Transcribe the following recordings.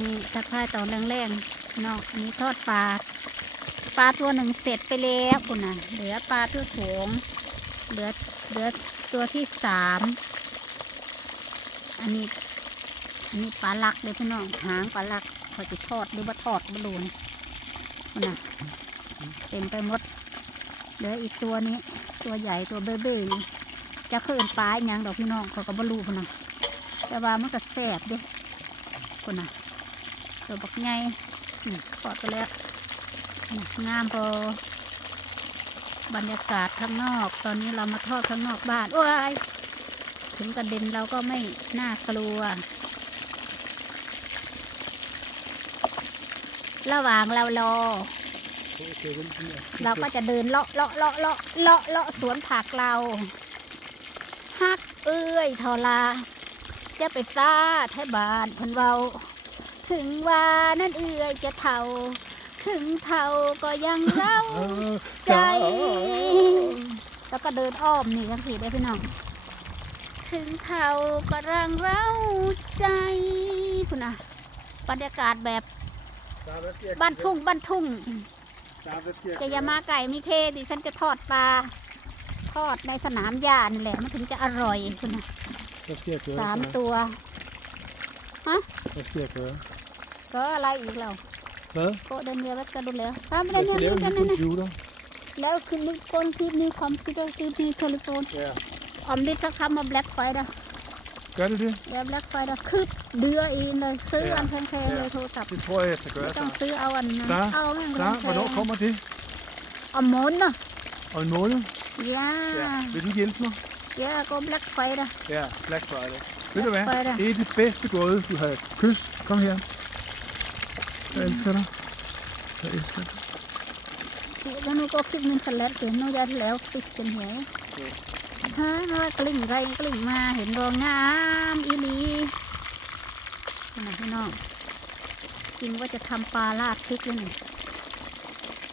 นี่ตะไคร่ตอนแรงๆเนาะอันนี้ทอดปลาปลาตัวหนึ่งเสร็จไปแล้วคุณน่ะ เหลือปลาตัวสองเหลือเหลือตัวที่สามอันนี้ อันนี้ปลาลักเลยพี่น้องหางปลาลักพอจะทอดหรือว่าทอดบรูนคุณน่ะเต็มไปหมดเหลืออีกตัวนี้ ตัวใหญ่ตัวเบ้เบ้ๆนี่จะขึ้นปลาอหยังดอกพี่น้องเขาก็บรูคุณน่ะแต่ว่ามันก็แสบดิคุณน่ะ ตัวบักใหญ่อืมทอดไปแล้วงามพอบรรยากาศข้างนอก ตอนนี้เรามาทอดข้างนอกบ้าน โอ้ย ถึงกระเด็นเราก็ไม่น่ากลัว ระหว่างเรารอ เราก็จะเดินเลาะเลาะเลาะเลาะเลาะเลาะสวนผักเราฮักเอ้ยทอลาจะไปตาไทบานพันเวา ถึงว่านั่นเอื้อยจะเท่า ถึงเท่าก็ยังเล่าใจ แล้วก็เดินอ้อมนี่ทั้งสี่ได้อพี่น้อง ถึงเท่าก็รังเร้าใจพุ่นนะบรรยากาศแบบบ้านทุ่งบ้านทุ่งจะอยามาไก่มีเคดิฉันจะทอดปลาทอดในสนามหญ้านี่แหละมันถึงจะอร่อยคุณนะ Hvad skal jeg gøre? สาม så? ตัว Hvad skal jeg gøre? ก็อะไรอีกแล้ว Hvad? โกเดินเรือวัดกระดุมแล้วทำอะไร Jeg เนี่ย skal นี่ lave en กัน ny นั่นนะ computer. แล้วคือนี่คนที่มีคอมพิวเตอร์ที่มีโทรศัพท์ Ja. ออมดิถ้าคำมาแบล็คไฟเด้อ Gør det det? แล้วแบล็คไฟเด้อคือเดือเองเลยซื้ออันแพงๆเลยโทรศัพท์ Det tror jeg, jeg skal ไม่ gøre ต้อง så. ซื้อเอาอันนั้นจ้าเอาแม่งแพ Så, ง hvornår kommer det? ๆเอาหมนเนาะ Om en måned? ย่า Ja. Vil du hjælpe mig? ย่าก็แบล็คไฟเด้อ Ja, Black Friday. Ved du hvad? Fredag. Det er det bedste gåde, du har. Kys, kom her. Jeg elsker dig. Jeg elsker dig. แล้วหนูก็คลิกมินสลัดเห็นหนูจะแล้วฟิสเป็นหัวฮะน้อยกลิ่งไรกลิ่งมาเห็นรองงามอีหลีขนาดพี่น้องจริงว่าจะทำปลาลาดพริกเลยนี่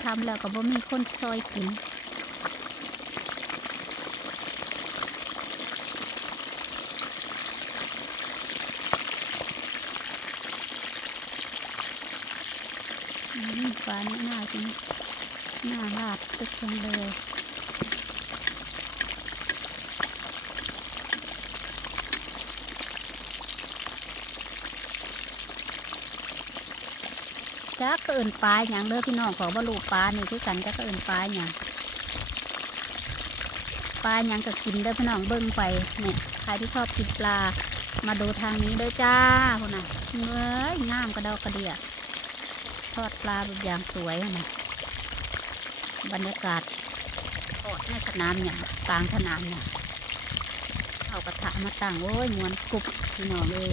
ทำแล้วก็บ่มีคนซอยกิน อืมปลานี่น่ากินน่าลาดตึกจังเลยจ้าก็เอิ่นปลาอย่างเด้อพี่น้องของบลูกปลานี่คือกันจ้าก็เอิ่นปลาอย่างปลาอย่างก็กินเด้อพี่น้องเบิ้งไปเนี่ยใครที่ชอบกินปลา มาดูทางนี้เด้อจ้าคนน่ะเงยงามกระเดากระเดีย ทอดปลาแบบอย่างสวยนะบรรยากาศทอดในสนามเนี่ยกลางสนามเนี่ยเอากระทะมาตั้งโอ้ยมวนกรุบพี่น้องเลย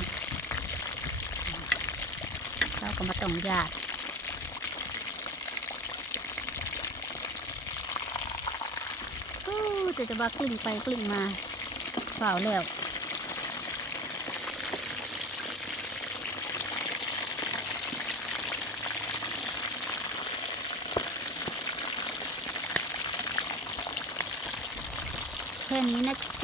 เราก็มาต้องญาติอู้จะจะว่ากลิ้งไปกลิ้งมาเปล่าแล้ว แค่นี้นะ